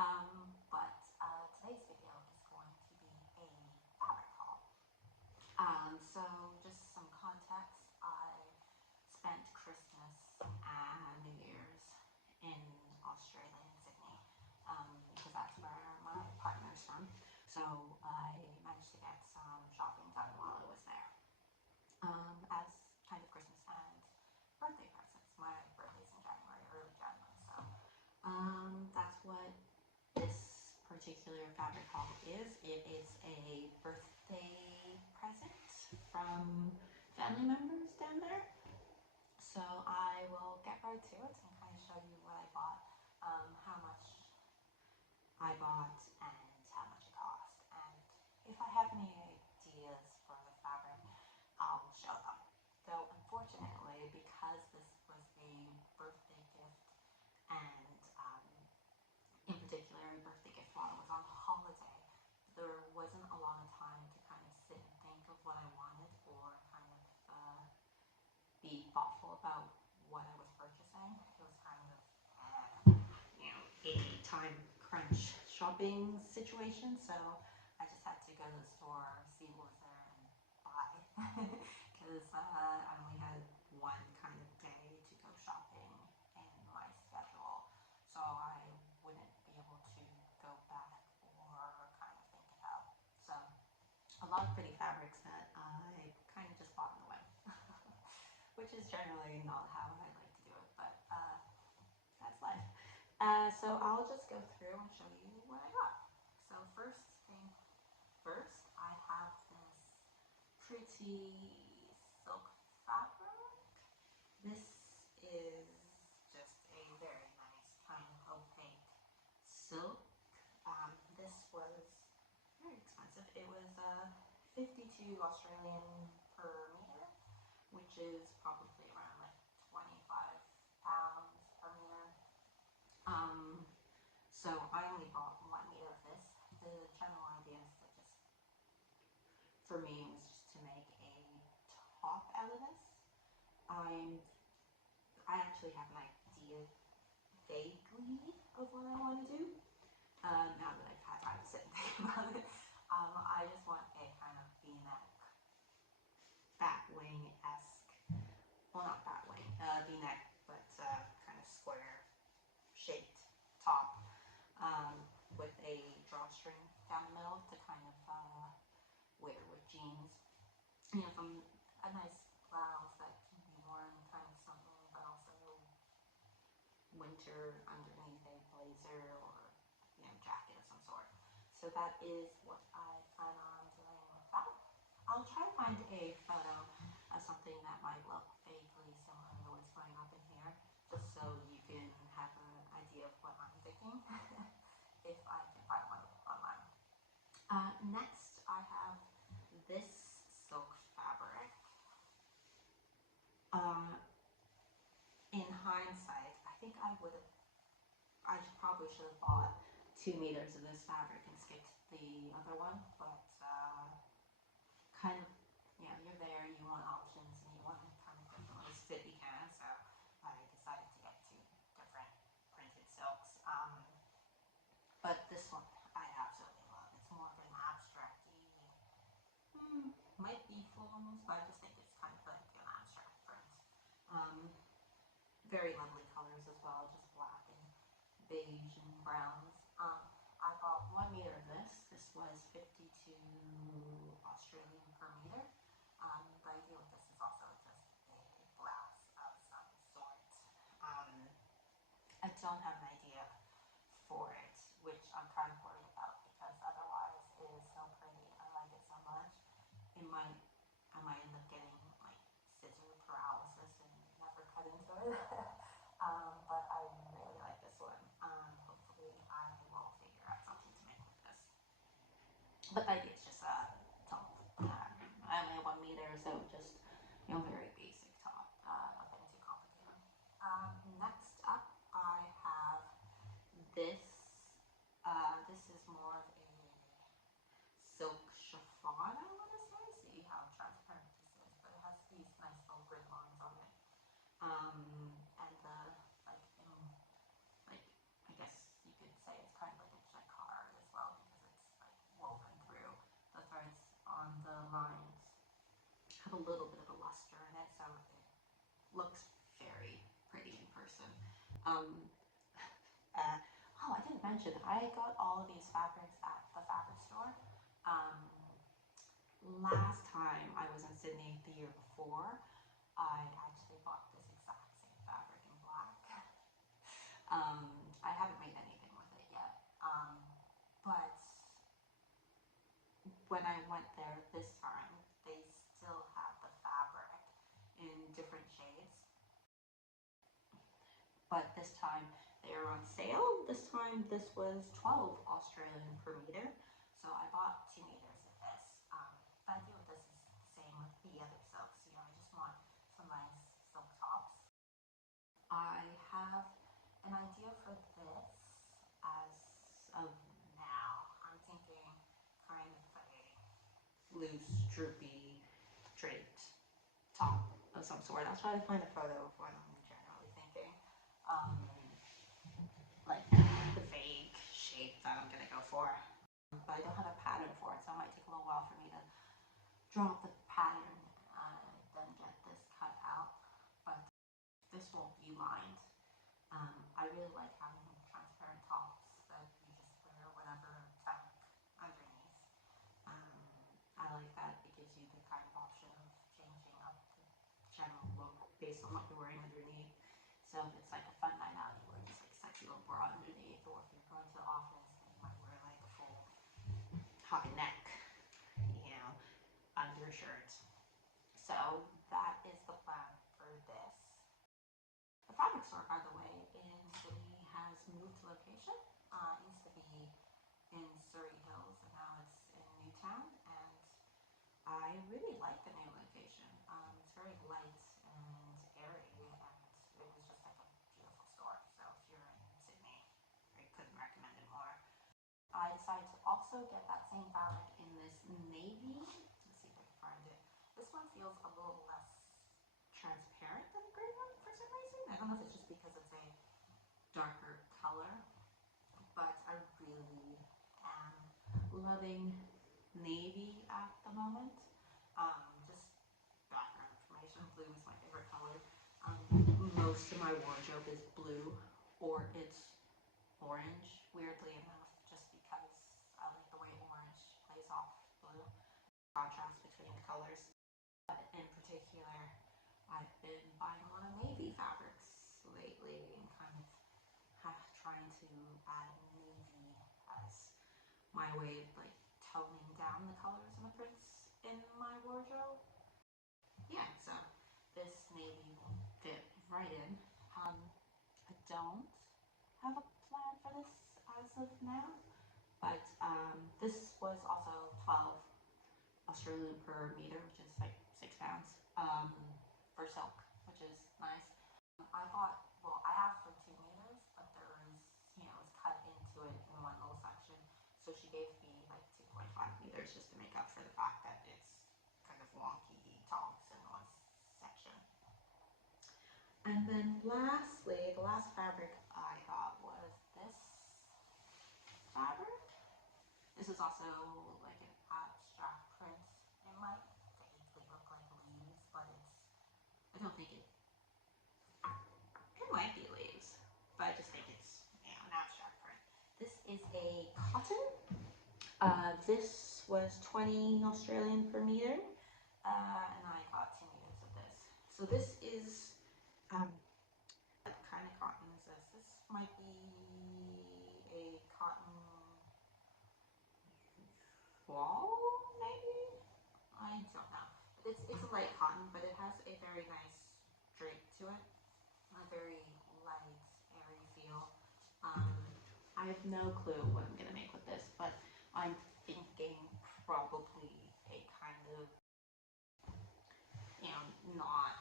But today's video is going to be a fabric haul. So just some context, I spent Christmas and New Year's in Australia, in Sydney, because that's where my partner's from. So I managed to get some shopping done while I was there, as kind of Christmas and birthday presents. My birthday's in January, early January, so that's what this particular fabric haul is. It is a birthday present from family members down there. So I will get right to it and kind of show you what I bought, how much I bought, and how much it cost. And if I have any ideas for the fabric, I'll show them. Though unfortunately, because this was a birthday gift, and in particular a birthday gift while I was on holiday, there wasn't a lot of time to kind of sit and think of what I wanted, or kind of be thoughtful about what I was purchasing. It was kind of, a time crunch shopping situation. So I just had to go to the store, see what was there, and buy. Because I only had one kind of day to go shopping in my schedule. So I wouldn't be able to go back or kind of think it out. So a lot of pretty fabrics that I kind of just bought on the whim, which is generally not how I like to do it, but that's life. So I'll just go through and show you what I got. So first thing first, I have this pretty silk fabric. This is just a very nice kind of opaque silk. This was very expensive. It was 52 Australian per meter, which is probably around like 25 pounds per meter. So I only bought 1 meter of this. The general idea is to just, for me, was just to make a top out of this. I actually have an idea vaguely of what I want to do. Now that I've had time to sit and think about it, I just want a kind of V-neck, batwing-esque, well, not batwing, V-neck, but kind of square shaped top, with a drawstring down the middle to kind of wear with jeans. From a nice blouse that can be worn kind of summer, but also winter underneath a blazer or jacket of some sort. So that is what I plan on doing with that. I'll try to find a photo of something that might look vaguely similar to what's going up in here, just so you can have an idea of what I'm thinking, if I can find one online. Next, I have this silk fabric. In hindsight, I think I probably should have bought 2 meters of this fabric and skipped the other one, but kind of, you're there, you want options, and you want to kind of get the most fit you can, so I decided to get 2 different printed silks. But this one I absolutely love. It's more of an abstract-y, might be full almost, but I just think it's kind of like an abstract print. Very lovely colors as well, just black and beige and browns. I bought 1 meter of this. This was 52 Australian per meter. The idea with this is also just a blouse of some sort. I don't have an idea for it, which I'm kind of worried about, because otherwise it is so pretty. I like it so much. I might end up getting like scissor paralysis and never cut into it. But I really like this one. Hopefully I will figure out something to make with this. But the idea is just a top. I only have 1 meter, so just very basic top. Nothing too complicated. Next up, I have this. This is more of a silk chiffon, I want to say. See how transparent this is, but it has these nice little grid lines on it. And I guess you could say it's kind of like an looks very pretty in person. Oh, I didn't mention, I got all of these fabrics at the fabric store. Last time I was in Sydney the year before, I actually bought this exact same fabric in black. I haven't made anything with it yet, but when I went there this time, they still have the fabric in different shades, but this time they are on sale. This time this was 12 Australian per meter, so I bought 2 meters of this. The idea with this is the same with the other silks. You know, I just want some nice silk tops. I have an idea for this as of now. I'm thinking kind of a loose, droopy, draped top of some sort. I'll try to find a photo of what I'm generally thinking. Like the vague shape that I'm gonna go for. But I don't have a pattern for it, so it might take a little while for me to draw up the pattern and then get this cut out. But this won't be lined. I really like having transparent tops that you just wear whatever tank underneath. I like that it gives you the kind of option of changing up the general look based on what you're wearing underneath. So if it's like a fun night out, you wear just like sexy little bra underneath, or if you're going to the office, you might wear like a full high neck, you know, undershirt. So that is the plan for this. The fabric store, by the way, in Sydney has moved location. It used to be in Surrey Hills, and now it's in Newtown, and I really like the new location. It's very light and airy, and it was just like a beautiful store. So if you're in Sydney, I couldn't recommend it more. I decided to also get that same fabric in this navy. Let's see if I can find it. This one feels a little less transparent than the green one for some reason. I don't know if it's just because it's a darker color, but I really am loving navy at the moment. Just background information, blue is my favorite color. Most of my wardrobe is blue, or it's orange, weirdly enough, just because I like the way orange plays off blue. Contrast between the colors. But in particular, I've been buying a lot of navy fabrics lately and kind of trying to add navy as my way of like toning down the colors and the prints in my wardrobe. Yeah, so this navy will fit right in. I don't have a plan for this as of now, but this was also 12 Australian per meter, which is like 6 pounds, for silk, which is nice. I bought, well, I asked for 2 meters, but there was, you know, it was cut into it in one little section. So she gave me like 2.5 meters just to make up for the fact that it's kind of wonky tops in one section. And then lastly, the last fabric I got was this fabric. This is also like an abstract print. It might vaguely look like leaves, but I don't think it might be leaves, but I just think it's, you know, an abstract print. This is a cotton. This was 20 Australian per meter, and I got 2 meters of this. So this is, what kind of cotton is this? This might be a cotton wool, maybe? I don't know. It's a light cotton, but it has a very nice drape to it. A very light, airy feel. I have no clue what I'm gonna make with this, but I'm thinking probably a kind of, you know, not,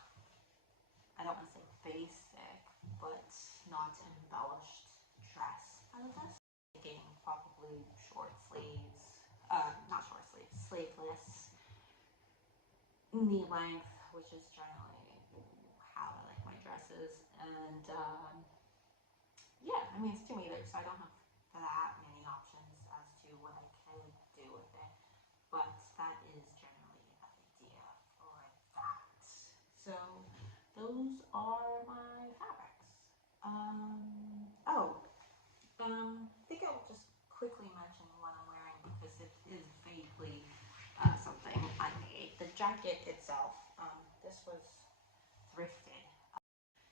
I don't want to say basic, but not embellished dress out of this. Thinking probably short sleeves, not short sleeves, sleeveless, knee length, which is generally how I like my dresses, and yeah, I mean, it's 2 meters, so I don't have that many options as to what I could do with it, but that is generally the idea for that. So those are my fabrics. I think I'll just quickly mention what I'm wearing because it is vaguely something I made. The jacket itself, this was thrifted.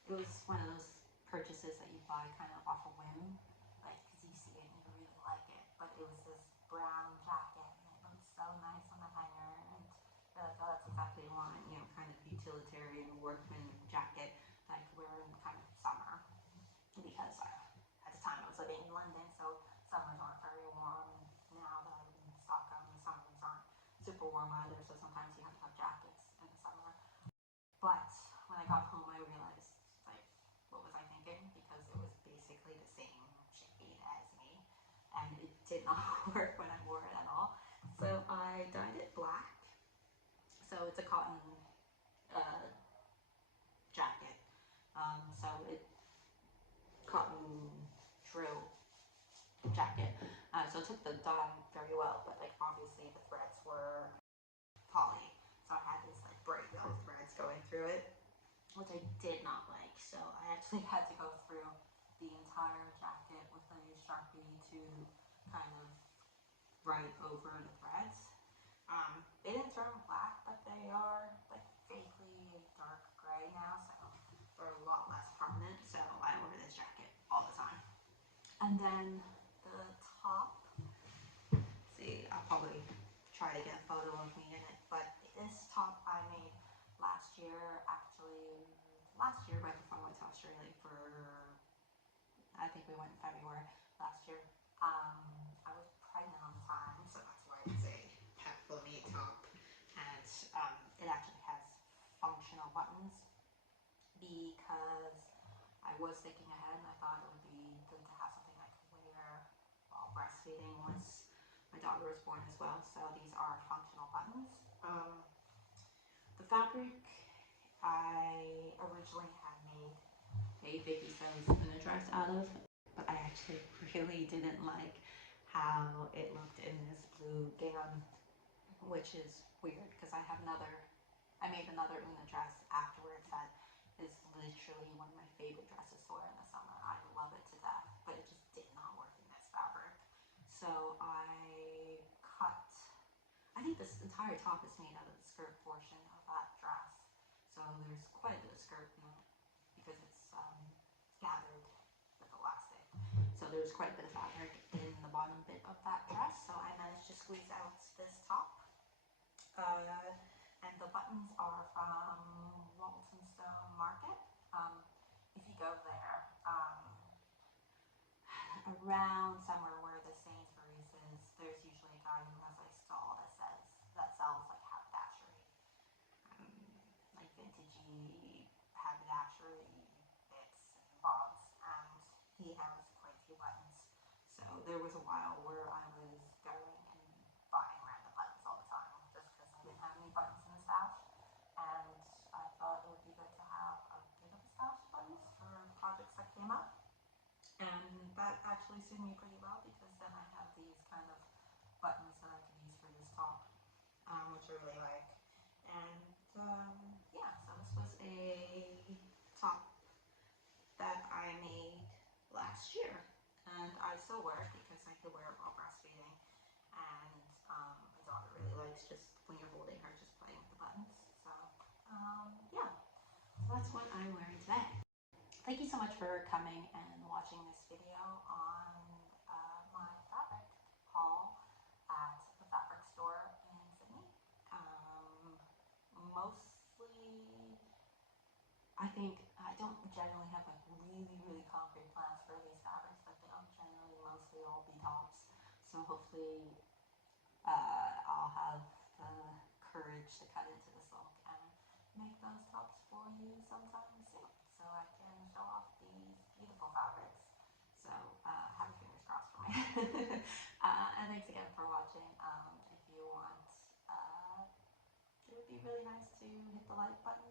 It was one of those purchases that you buy kind of off a whim, like because you see it and you really like it. But it was this brown jacket and it looked so nice on the hanger, and you're like, oh, that's exactly what I want, kind of utilitarian workman jacket that I could wear in kind of summer because at the time I was living in London, so summers aren't very warm. Now that I live in Stockholm, the summers aren't super warm either, so sometimes you have to have jackets in the summer. But when I got home, I realized, like, what was I thinking? Because it was basically the same shade as me, and it did not work when I wore it at all. So I dyed it black. So it's a cotton jacket. So it cotton drill jacket. So it took the dye very well, but like obviously the threads were poly, so I had these like bright yellow threads going through it, which I did not like. So I actually had to go through the entire jacket with a Sharpie to kind of write over the threads. They didn't turn black, but they are like vaguely dark gray now, so they're a lot less prominent. So I wear this jacket all the time. And then the top, see, I'll probably try to get a photo of me in it, but this top I made last year, actually, right before I went to Australia for, I think we went in February last year. I was pregnant on the time, so that's why it's a peplum-y top, and it actually has functional buttons because I was thinking ahead and I thought it would be good to have something I could wear while breastfeeding once my daughter was born as well. So these are functional buttons. The fabric I originally had made a Vicky Sews in a dress out of, but I actually really didn't like how it looked in this blue gingham, which is weird because I made another Una dress afterwards that is literally one of my favorite dresses to wear in the summer. I love it to death, but it just did not work in this fabric. So I think this entire top is made out of the skirt portion of that dress. So there's quite a bit of skirt in it because it's gathered with elastic. So there's quite a bit of fabric in the bottom bit of that dress. So I managed to squeeze out this top. And the buttons are from Walthamstow Market. If you go there, around somewhere where the Sainsbury's is, there's usually a guy who has a stall that sells like haberdashery, like vintagey haberdashery bits and bobs, and he has quite a few buttons. So there was a while where I was going and buying random buttons all the time just because I didn't have any buttons in the stash, and I thought it would be good to have a bit of a stash of buttons for projects that came up. And that actually suited me pretty well because then I have these kind of buttons that I can use for this top, which I really like. And yeah, so this was a top that I made last year, and I still wear it because I could wear it while breastfeeding. And my daughter really likes just when you're holding her, just playing with the buttons. So yeah, so that's what I'm wearing today. Thank you so much for coming and watching this video on my fabric haul at the fabric store in Sydney. Mostly, I think I don't generally have like really concrete plans for these fabrics, but they'll generally mostly all be tops. So hopefully I'll have the courage to cut into the silk and make those tops for you sometime soon, so I can show off these beautiful fabrics. So have your fingers crossed for me. And thanks again for watching. If you want, it would be really nice to hit the like button